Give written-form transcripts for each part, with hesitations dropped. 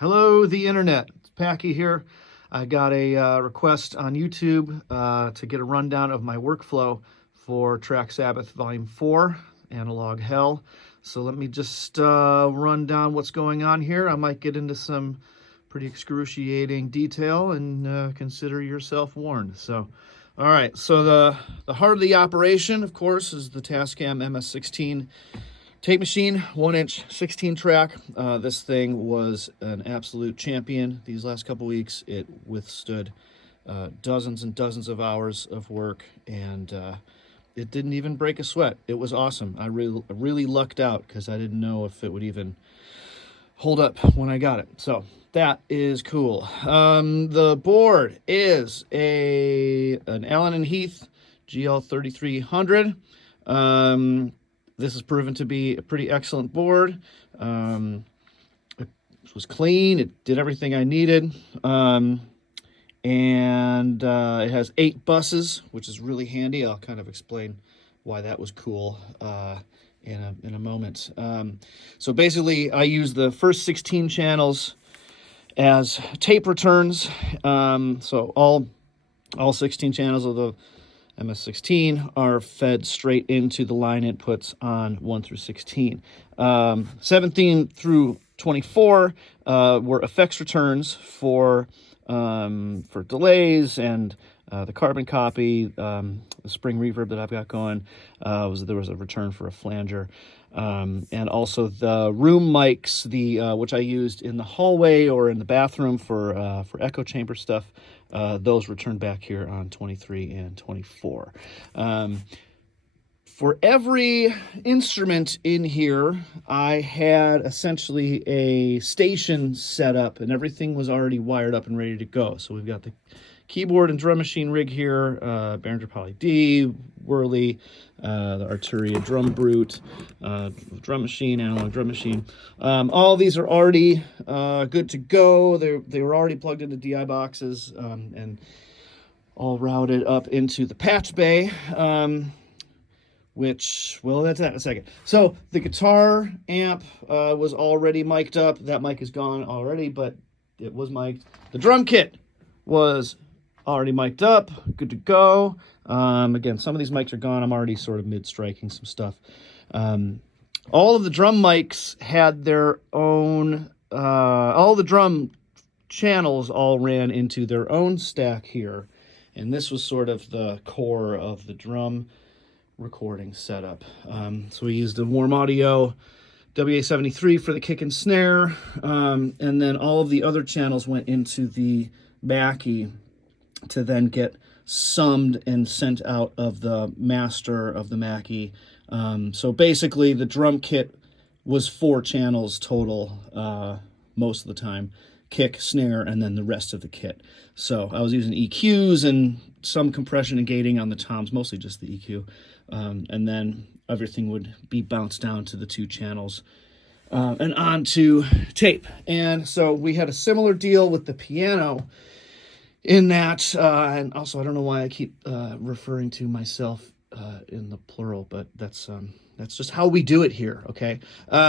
Hello, the internet. It's Packy here. I got a request on YouTube to get a rundown of my workflow for Track Sabbath Volume 4, Analog Hell. So let me just run down what's going on here. I might get into some pretty excruciating detail, and consider yourself warned. So, all right. So the heart of the operation, of course, is the Tascam MS-16 tape machine, 1-inch 16-track. This thing was an absolute champion these last couple weeks. It withstood dozens and dozens of hours of work, and it didn't even break a sweat. It was awesome. I really lucked out because I didn't know if it would even hold up when I got it. So that is cool. The board is an Allen & Heath GL3300. This has proven to be a pretty excellent board. It was clean. It did everything I needed. And it has 8 buses, which is really handy. I'll kind of explain why that was cool in a moment. So basically, I use the first 16 channels as tape returns. So all 16 channels of the MS-16 are fed straight into the line inputs on 1 through 16. 17 through 24 were effects returns for delays, and the carbon copy, the spring reverb that I've got going, there was a return for a flanger. And also the room mics, which I used in the hallway or in the bathroom for echo chamber stuff, those returned back here on 23 and 24. For every instrument in here, I had essentially a station set up, and everything was already wired up and ready to go. So we've got the keyboard and drum machine rig here, Behringer Poly D, Whirly, the Arturia Drum Brute, drum machine, analog drum machine. All these are already good to go. They were already plugged into DI boxes and all routed up into the patch bay, which, well, that's that in a second. So the guitar amp was already mic'd up. That mic is gone already, but it was mic'd. The drum kit was already mic'd up, good to go. Again, some of these mics are gone. I'm already sort of mid-striking some stuff. All of the drum mics had their own, all the drum channels all ran into their own stack here. And this was sort of the core of the drum recording setup. So we used a Warm Audio WA-73 for the kick and snare. And then all of the other channels went into the Mackie to then get summed and sent out of the master of the Mackie. So basically the drum kit was 4 channels total most of the time. Kick, snare, and then the rest of the kit. So I was using EQs and some compression and gating on the toms, mostly just the EQ. And then everything would be bounced down to the 2 channels and onto tape. And so we had a similar deal with the piano in that, and also I don't know why I keep referring to myself in the plural, but that's just how we do it here, okay?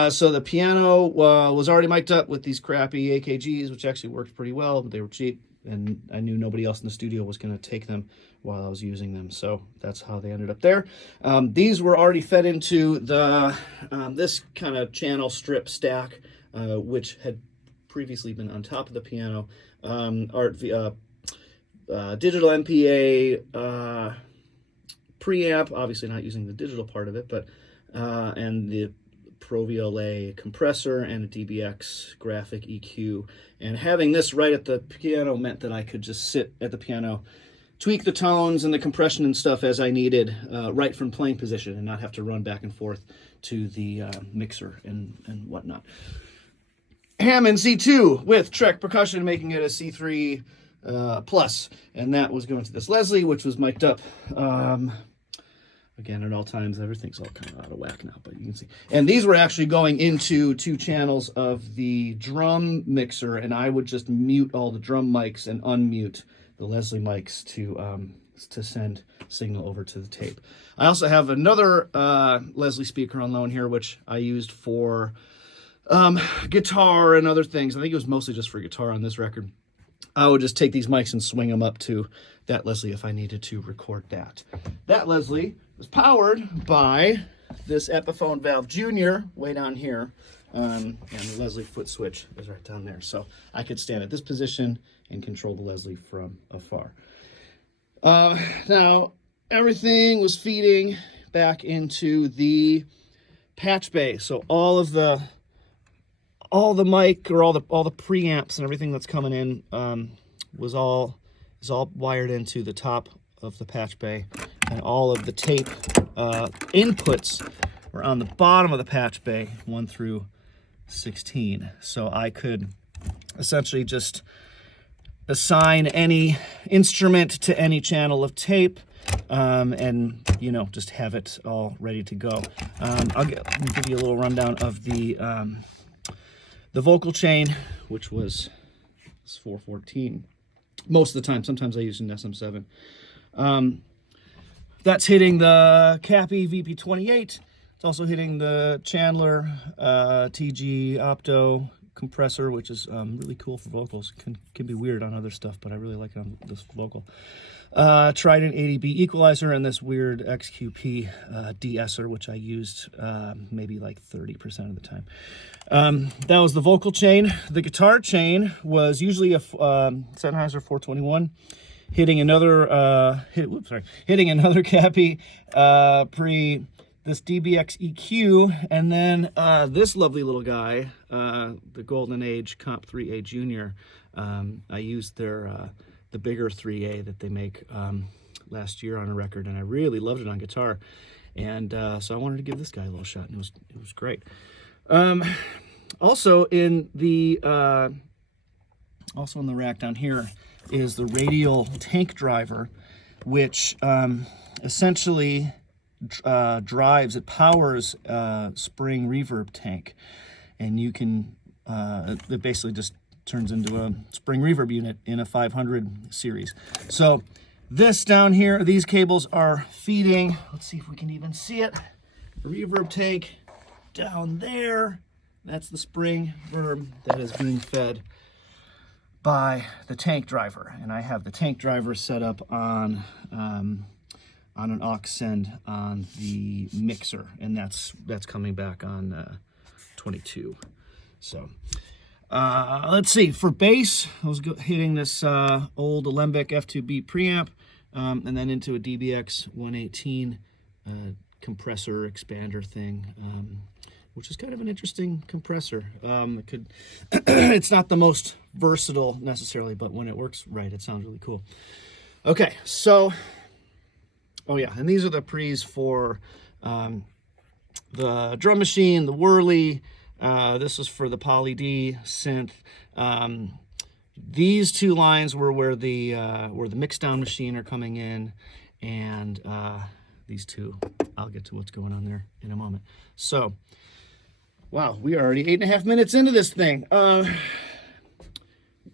So the piano was already mic'd up with these crappy AKGs, which actually worked pretty well, but they were cheap, and I knew nobody else in the studio was going to take them while I was using them, so that's how they ended up there. These were already fed into the this kind of channel strip stack, which had previously been on top of the piano. Digital MPA preamp, obviously not using the digital part of it, but and the Pro VLA compressor and a DBX graphic EQ. And having this right at the piano meant that I could just sit at the piano, tweak the tones and the compression and stuff as I needed, right from playing position, and not have to run back and forth to the mixer and whatnot. Hammond C2 with Trek percussion, making it a C3 plus, and that was going to this Leslie, which was mic'd up again at all times. Everything's all kind of out of whack now, but you can see. And these were actually going into 2 channels of the drum mixer, and I would just mute all the drum mics and unmute the Leslie mics to send signal over to the tape. I also have another Leslie speaker on loan here, which I used for guitar and other things. I think it was mostly just for guitar on this record. I would just take these mics and swing them up to that Leslie if I needed to record that. That Leslie was powered by this Epiphone Valve Junior way down here, and the Leslie foot switch is right down there. So I could stand at this position and control the Leslie from afar. Now, everything was feeding back into the patch bay. So all the mic, or all the preamps and everything that's coming in is all wired into the top of the patch bay, and all of the tape inputs were on the bottom of the patch bay, 1 through 16. So I could essentially just assign any instrument to any channel of tape, and just have it all ready to go. I'll give you a little rundown of the vocal chain, which was 414 most of the time. Sometimes I use an SM7. That's hitting the Cappy VP28. It's also hitting the Chandler TG Opto compressor, which is really cool for vocals. Can be weird on other stuff, but I really like it on this vocal. Trident 80B equalizer, and this weird XQP de-esser, which I used maybe like 30% of the time. That was the vocal chain. The guitar chain was usually a Sennheiser 421 hitting another hitting another Cappy pre this DBX EQ, and then this lovely little guy, the Golden Age Comp 3A Junior. I used their the bigger 3A that they make last year on a record, and I really loved it on guitar, and so I wanted to give this guy a little shot, and it was great. Also in the rack down here is the radial tank driver, which essentially it powers spring reverb tank, and you can it basically just turns into a spring reverb unit in a 500 series. So this down here, these cables are feeding, let's see if we can even see it, the reverb tank down there. That's the spring reverb that is being fed by the tank driver, and I have the tank driver set up on an aux send on the mixer, and that's coming back on 22. So let's see, for bass, I was hitting this old Alembic F2B preamp, and then into a DBX 118 compressor expander thing, which is kind of an interesting compressor. It's not the most versatile necessarily, but when it works right, it sounds really cool. Okay, so, oh yeah, and these are the pre's for the drum machine, the Whirly. This is for the Poly D synth. These two lines were where the mixdown machine are coming in, and these two, I'll get to what's going on there in a moment. So, wow, we are already 8.5 minutes into this thing.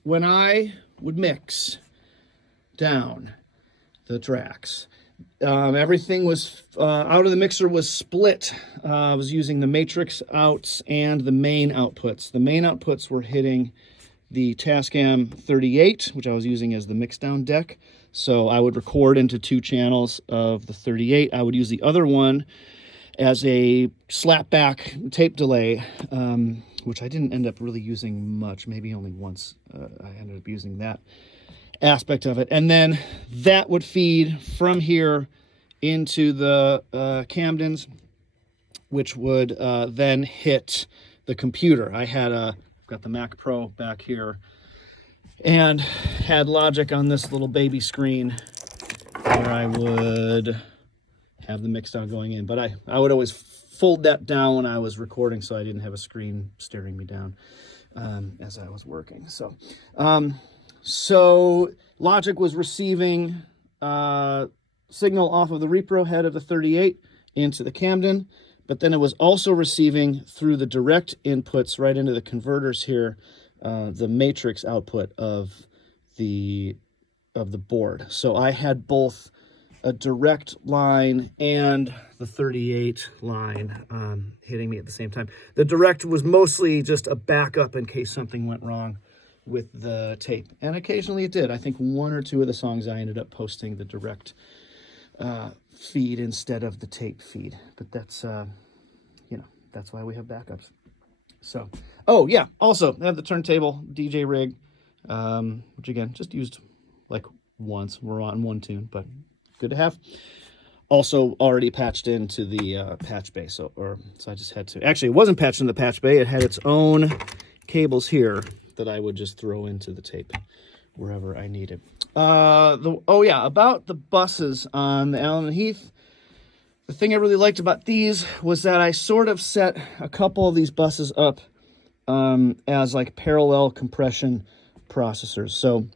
When I would mix down the tracks, everything was out of the mixer was split. I was using the matrix outs and the main outputs. The main outputs were hitting the Tascam 38, which I was using as the mixdown deck. So I would record into 2 channels of the 38. I would use the other one as a slapback tape delay, which I didn't end up really using much, maybe only once. I ended up using that aspect of it. And then that would feed from here into the Camdens, which would then hit the computer. I've got the Mac Pro back here, and had Logic on this little baby screen where I would have the mixdown going in. But I would always fold that down when I was recording, so I didn't have a screen staring me down as I was working. So Logic was receiving signal off of the repro head of the 38 into the Camden, but then it was also receiving through the direct inputs right into the converters here, the matrix output of the board. So I had both a direct line and the 38 line hitting me at the same time. The direct was mostly just a backup in case something went wrong with the tape. And occasionally it did. I think one or two of the songs I ended up posting the direct feed instead of the tape feed. But that's, you know, that's why we have backups. So, oh yeah, also I have the turntable DJ rig, which again, just used like once. We're on one tune, but good to have. Also already patched into the patch bay, so I just had to. Actually, it wasn't patched in the patch bay. It had its own cables here that I would just throw into the tape wherever I needed. Oh yeah, about the buses on the Allen and Heath. The thing I really liked about these was that I sort of set a couple of these buses up as like parallel compression processors. So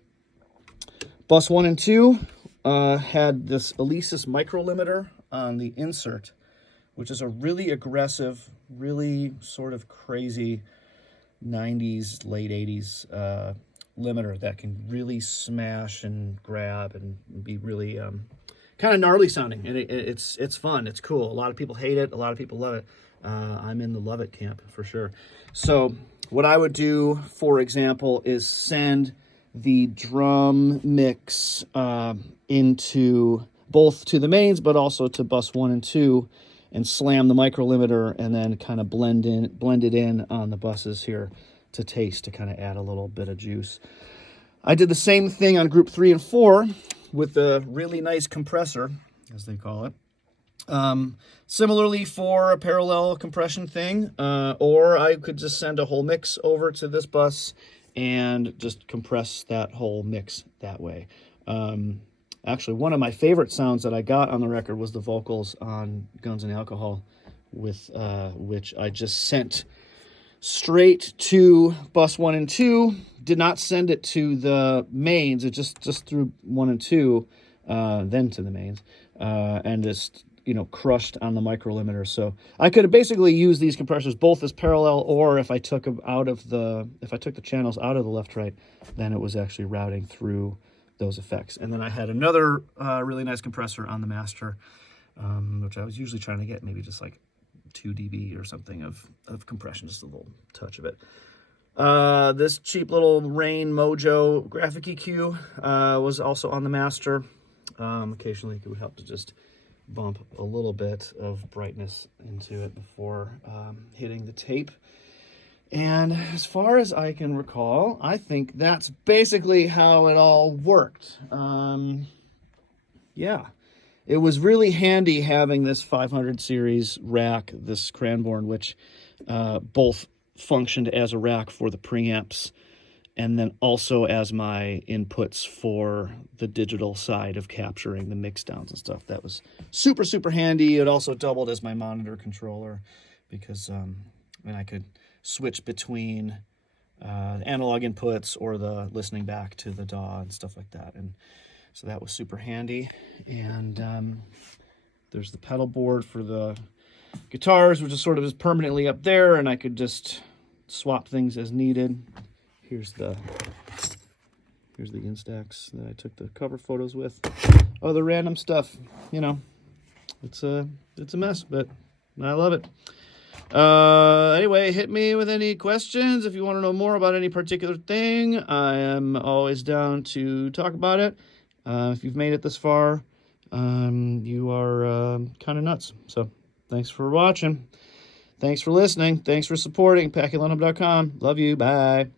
bus 1 and 2 had this Alesis micro limiter on the insert, which is a really aggressive, really sort of crazy 90s, late 80s limiter that can really smash and grab and be really kind of gnarly sounding. And it's fun. It's cool. A lot of people hate it. A lot of people love it. I'm in the love it camp for sure. So what I would do, for example, is send the drum mix into both to the mains, but also to bus 1 and 2, and slam the micro limiter and then kind of blend it in on the buses here to taste, to kind of add a little bit of juice. I did the same thing on group 3 and 4 with a really nice compressor, as they call it. Similarly for a parallel compression thing, or I could just send a whole mix over to this bus and just compress that whole mix that way. Actually, one of my favorite sounds that I got on the record was the vocals on Guns and Alcohol, with which I just sent straight to bus 1 and 2. Did not send it to the mains. It just through 1 and 2, then to the mains, and just, you know, crushed on the micro limiter. So I could have basically used these compressors both as parallel, or if I took them if I took the channels out of the left-right, then it was actually routing through those effects. And then I had another really nice compressor on the master, which I was usually trying to get maybe just like 2 dB or something of compression, just a little touch of it. This cheap little Rain Mojo graphic EQ was also on the master. Occasionally it would help to just bump a little bit of brightness into it before hitting the tape. And as far as I can recall, I think that's basically how it all worked. Yeah, it was really handy having this 500 series rack, this Cranbourne, which both functioned as a rack for the preamps and then also as my inputs for the digital side of capturing the mix downs and stuff. That was super, super handy. It also doubled as my monitor controller because and I could switch between analog inputs or the listening back to the DAW and stuff like that. And so that was super handy. And there's the pedal board for the guitars, which is sort of just permanently up there, and I could just swap things as needed. Here's the Instax that I took the cover photos with. Other random stuff, you know. It's a mess, but I love it. Anyway, hit me with any questions if you want to know more about any particular thing. I am always down to talk about it. If you've made it this far, you are kind of nuts. So thanks for watching. Thanks for listening. Thanks for supporting PackyLunham.com. Love you. Bye.